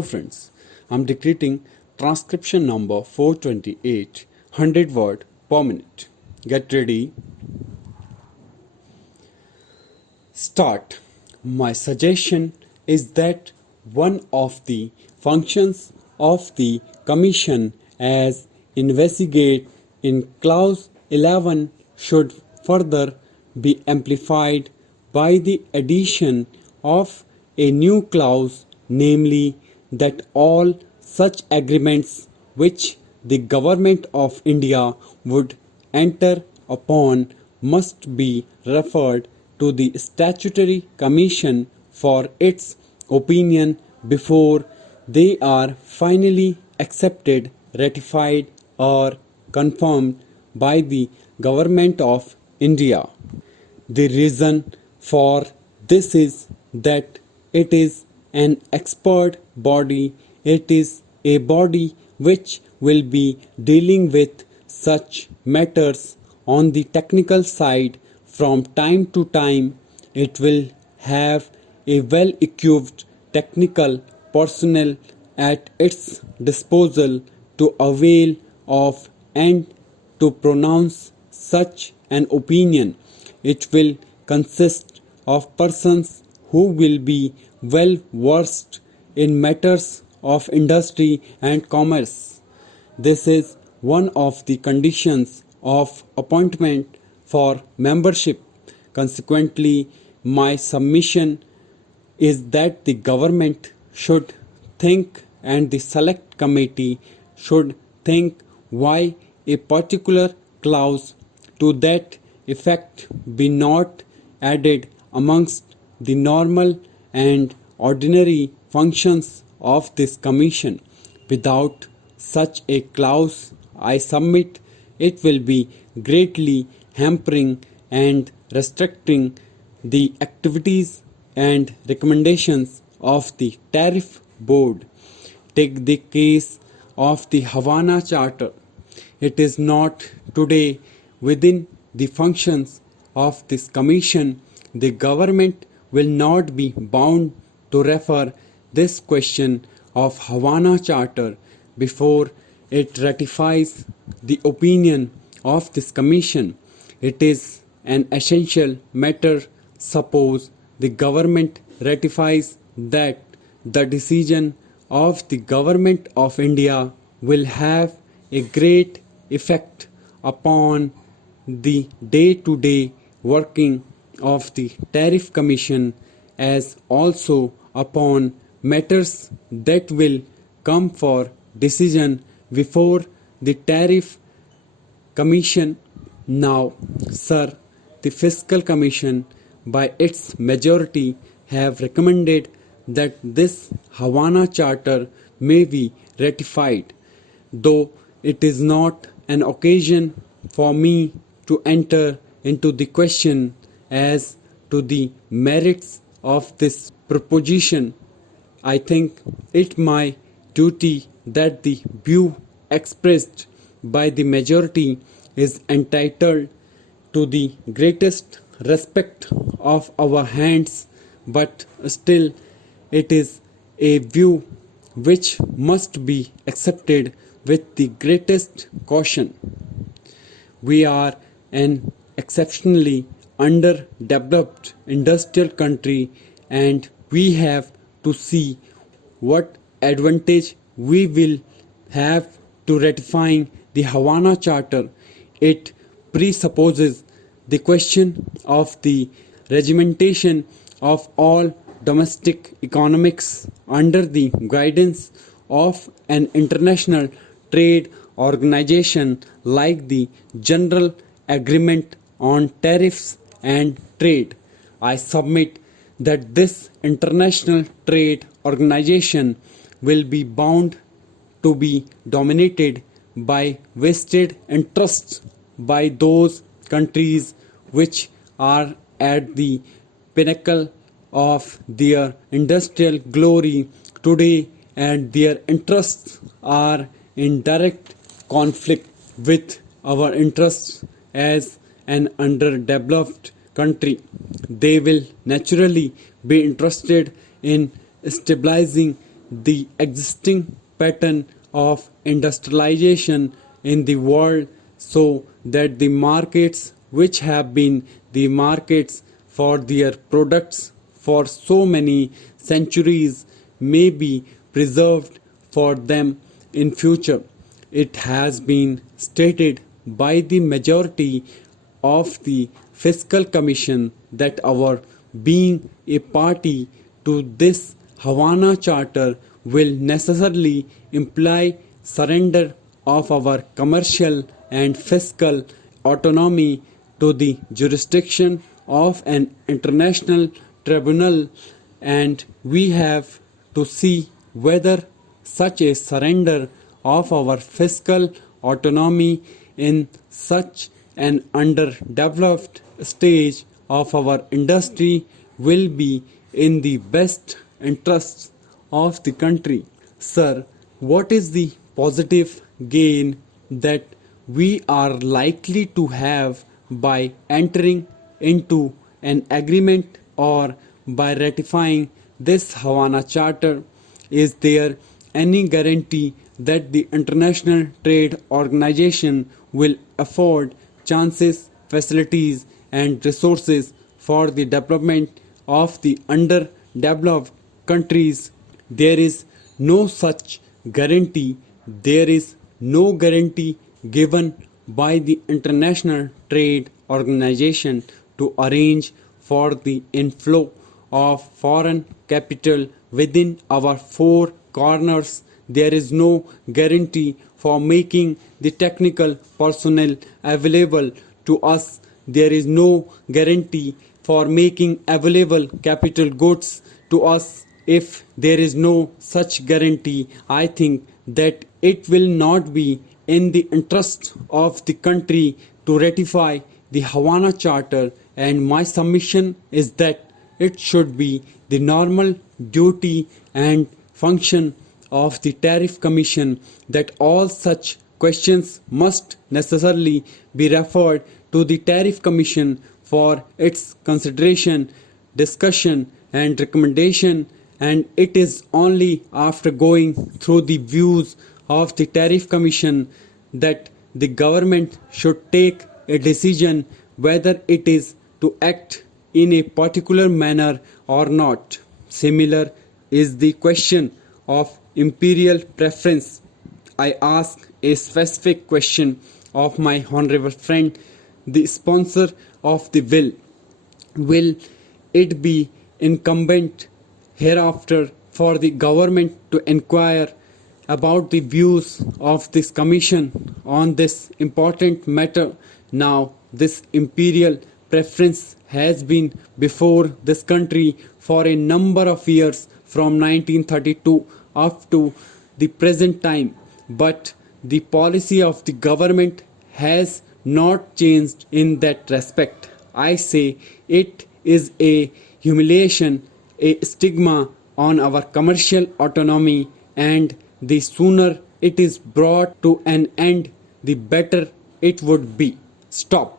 Hello friends, I'm dictating transcription number 428, 100 word per minute. Get ready. Start. My suggestion is that one of the functions of the Commission as investigate in clause 11 should further be amplified by the addition of a new clause, namely that all such agreements which the Government of India would enter upon must be referred to the Statutory Commission for its opinion before they are finally accepted, ratified or confirmed by the Government of India. The reason for this is that it is an expert body. It is a body which will be dealing with such matters on the technical side from time to time. It will have a well-equipped technical personnel at its disposal to avail of and to pronounce such an opinion. It will consist of persons who will be well versed in matters of industry and commerce. This is one of the conditions of appointment for membership. Consequently, my submission is that the government should think and the select committee should think why a particular clause to that effect be not added amongst the normal and ordinary functions of this commission. Without such a clause, I submit it will be greatly hampering and restricting the activities and recommendations of the Tariff Board. Take the case of the Havana Charter. It is not today within the functions of this commission. The government will not be bound to refer this question of Havana Charter before it ratifies the opinion of this commission. It is an essential matter. Suppose the government ratifies that the decision of the Government of India will have a great effect upon the day-to-day working of the Tariff Commission, as also upon matters that will come for decision before the Tariff Commission. Now, sir, the Fiscal Commission by its majority have recommended that this Havana Charter may be ratified. Though it is not an occasion for me to enter into the question as to the merits of this proposition, I think it my duty that the view expressed by the majority is entitled to the greatest respect of our hands, but still it is a view which must be accepted with the greatest caution. We are an exceptionally underdeveloped industrial country, and we have to see what advantage we will have to ratifying the Havana Charter. It presupposes the question of the regimentation of all domestic economics under the guidance of an international trade organization like the General Agreement on Tariffs and Trade. I submit that this international trade organization will be bound to be dominated by vested interests by those countries which are at the pinnacle of their industrial glory today, and their interests are in direct conflict with our interests as an underdeveloped country. They will naturally be interested in stabilizing the existing pattern of industrialization in the world, so that the markets which have been the markets for their products for so many centuries may be preserved for them in future. It has been stated by the majority of the Fiscal Commission that our being a party to this Havana Charter will necessarily imply surrender of our commercial and fiscal autonomy to the jurisdiction of an international tribunal, and we have to see whether such a surrender of our fiscal autonomy in such an underdeveloped stage of our industry will be in the best interests of the country. Sir, what is the positive gain that we are likely to have by entering into an agreement or by ratifying this Havana Charter? Is there any guarantee that the International Trade Organization will afford chances, facilities, and resources for the development of the underdeveloped countries? There is no such guarantee. There is no guarantee given by the International Trade Organization to arrange for the inflow of foreign capital within our four corners. There is no guarantee for making the technical personnel available to us. There is no guarantee for making available capital goods to us. If there is no such guarantee, I think that it will not be in the interest of the country to ratify the Havana Charter, and my submission is that it should be the normal duty and function of the Tariff Commission that all such questions must necessarily be referred to the Tariff Commission for its consideration, discussion, and recommendation, and it is only after going through the views of the Tariff Commission that the government should take a decision whether it is to act in a particular manner or not. Similar is the question of imperial preference. I ask a specific question of my honorable friend, the sponsor of the bill. Will it be incumbent hereafter for the government to inquire about the views of this commission on this important matter? Now, this imperial preference has been before this country for a number of years from 1932 up to the present time, but the policy of the government has not changed in that respect. I say it is a humiliation, a stigma on our commercial autonomy, and the sooner it is brought to an end, the better it would be. Stop.